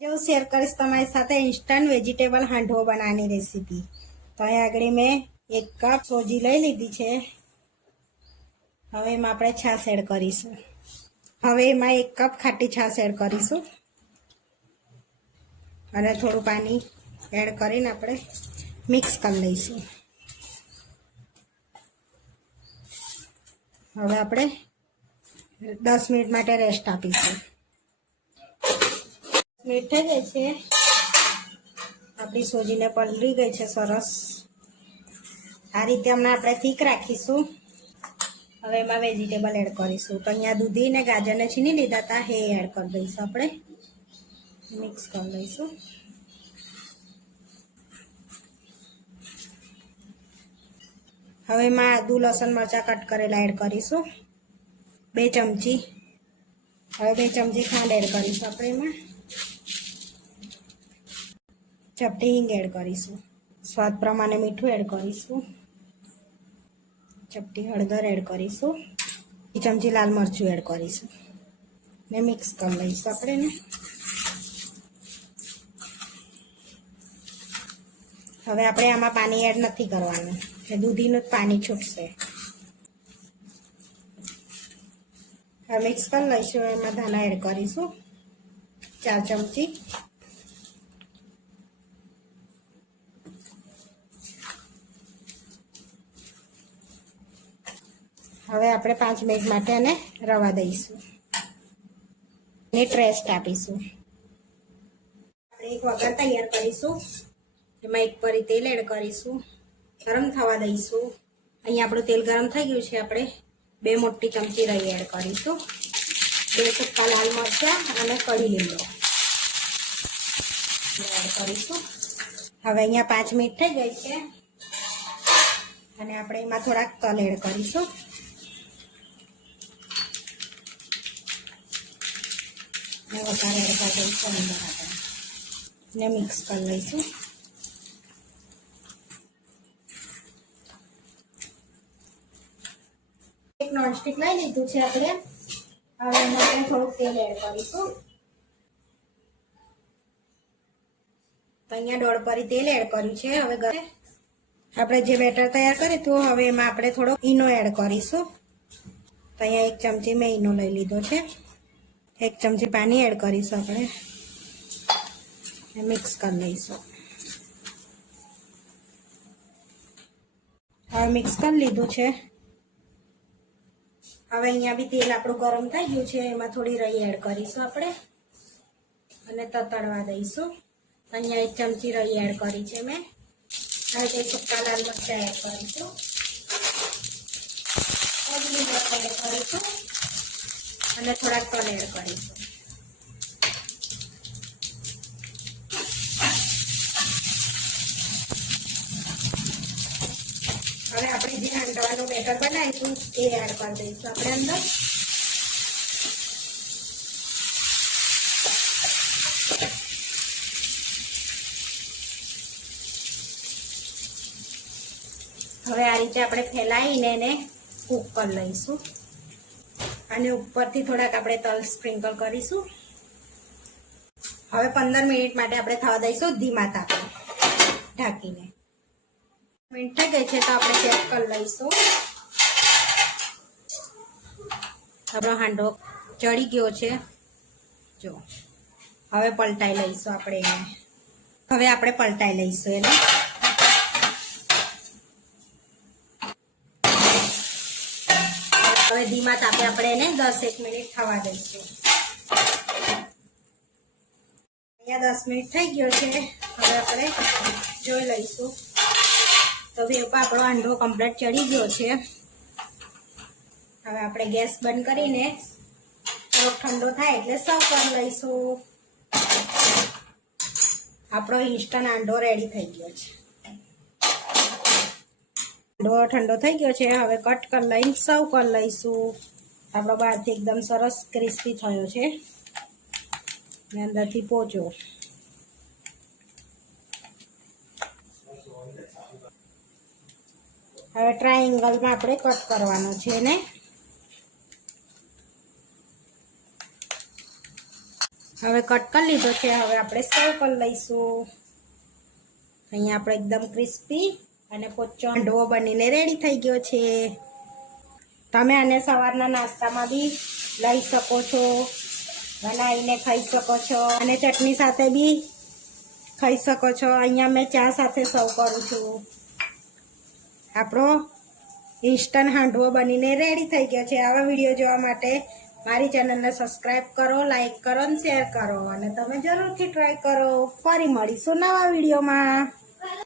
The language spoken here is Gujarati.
આજે હું શેર કરીશ તમારી સાથે ઇન્સ્ટન્ટ વેજીટેબલ હાંડવો બનાવવાની રેસીપી તો અહીંયા આગળ મેં એક કપ સોજી લઈ લીધી છે. હવે એમાં આપણે છાશ એડ કરીશું. હવે એમાં એક કપ ખાટી છાશ એડ કરીશું. અને થોડું પાણી એડ કરીને આપણે મિક્સ કરી લઈશું. હવે આપણે દસ મિનિટ માટે રેસ્ટ આપીશું. મિનિટ ગઈ છે. આપણી સોજીને પલળી ગઈ છે સરસ. આ રીતે હમણાં આપણે થીક રાખીશું. હવે એમાં વેજીટેબલ એડ કરીશું. તો અહીંયા દૂધી ને ગાજરને છીની લીધા હતા. એ એડ કરી દઈશું આપણે. મિક્સ કરી દઈશું. હવે એમાં આદુ, લસણ, મરચાં કટ કરેલા એડ કરીશું. બે ચમચી. હવે બે ચમચી ખાંડ એડ કરીશું આપણે એમાં. ચપટી હિંગ એડ કરીશું. સ્વાદ પ્રમાણે મીઠું એડ કરીશું. ચપટી હળદર એડ કરીશું. એક ચમચી લાલ મરચું એડ કરીશું. ને મિક્સ કરી લઈશું આપણે ને હવે આપણે આમાં પાણી એડ નથી કરવાનું. એટલે દૂધીનું જ પાણી છૂટશે. હવે મિક્સ કરી લઈશું. એમાં ધાણા એડ કરીશું. ચાર ચમચી હવે આપણે પાંચ મિનિટ માટે એને રવા દઈશું. ને ટ્રેસ્ટ આપીશું. આપણે એક વગર તૈયાર કરીશું. એમાં એક પરી તેલ એડ કરીશું. ગરમ થવા દઈશું. અહીંયા આપણું તેલ ગરમ થઈ ગયું છે. આપણે બે મોટી ચમચી રહી એડ કરીશું. બે સક્કા લાલ મરચાં અને કઢી લીમડો એડ કરીશું. હવે અહીંયા પાંચ મિનિટ થઈ ગઈ છે. અને આપણે એમાં થોડાક તલ એડ કરીશું. ને વધારે કરી દઈશું અંદર આપણે ને મિક્સ કરી લઈશું. એક નોનસ્ટિક લઈ લીધું છે આપણે. હવે થોડુંક તેલ એડ કરીશું. અહીંયા દોઢ પરી તેલ એડ કર્યું છે. હવે ઘરે આપણે જે બેટર તૈયાર કર્યું તો હવે એમાં આપણે થોડો ઈનો એડ કરીશું. તો અહીંયા એક ચમચી મેં ઈનો લઈ લીધો છે. એક ચમચી પાણી એડ કરીશું આપણે. મિક્સ કરી લઈશું. હવે મિક્સ કરી લીધું છે. હવે અહીંયા બી તેલ આપણું ગરમ થઈ ગયું છે, એમાં થોડી રહી એડ કરીશું આપણે. અને તતડવા દઈશું. અહીંયા એક ચમચી રહી એડ કરી છે મેં. હવે તે સુકા લાલ મરચાં એડ કરીશું કરીશું. અને થોડાક તલ એડ કરીશું. હવે આપણે જે હાંડવાનું બેટર બનાવીશું, એ એડ કરી દઈશું આપણે અંદર. હવે આ રીતે આપણે ફેલાવીને એને કૂક કરી લઈશું. અને ઉપરથી થોડાક આપણે તલ સ્પ્રિંકલ કરીશું. હવે પંદર મિનિટ માટે આપણે થવા દઈશું ધીમા તાપે ઢાંકીને. મિનિટ થઈ ગઈ છે તો આપણે ચેક કરી લઈશું. આપણો હાંડો ચડી ગયો છે. જો, હવે પલટાઈ લઈશું આપણે એને. હવે આપણે પલટાઈ લઈશું એને. ધીમા તાપે આપણે એને દસ એક મિનિટ થવા દઈશું. અહીંયા દસ મિનિટ થઈ ગયો છે. હવે આપણે જોઈ લઈશું. તો વેપા આપણો આંડો કમ્પ્લીટ ચડી ગયો છે. હવે આપણે ગેસ બંધ કરીને થોડોક ઠંડો થાય એટલે સર્વ કરી લઈશું. આપણો ઇન્સ્ટન્ટ આંડો રેડી થઈ ગયો છે. આંડો ઠંડો થઈ ગયો છે. હવે કટ કરી લઈને સર્વ કરી લઈશું. આપણો બહારથી એકદમ સરસ ક્રિસ્પી થયો છે. અને અંદરથી પોચો. હવે ટ્રાયેંગલમાં આપણે કટ કરવાનો છે ને. હવે કટ કરી લીધો છે. હવે આપણે સર્વ કરી લઈશું. અહીંયા આપણે એકદમ ક્રિસ્પી અને પોચો હાંડવો બનીને રેડી થઈ ગયો છે. તમે આને સવારના નાસ્તામાં બી લઈ શકો છો, બનાવીને ખાઈ શકો છો. અને ચટણી સાથે બી ખાઈ શકો છો. અહીંયા મેં ચા સાથે સર્વ કરું છું. આપણો ઇન્સ્ટન્ટ હાંડવો બનીને રેડી થઈ ગયો છે. આવા વીડિયો જોવા માટે મારી ચેનલને સબસ્ક્રાઈબ કરો લાઈક કરો અને શેર કરો. અને તમે જરૂરથી ટ્રાય કરો. ફરી મળીશું નવા વિડીયોમાં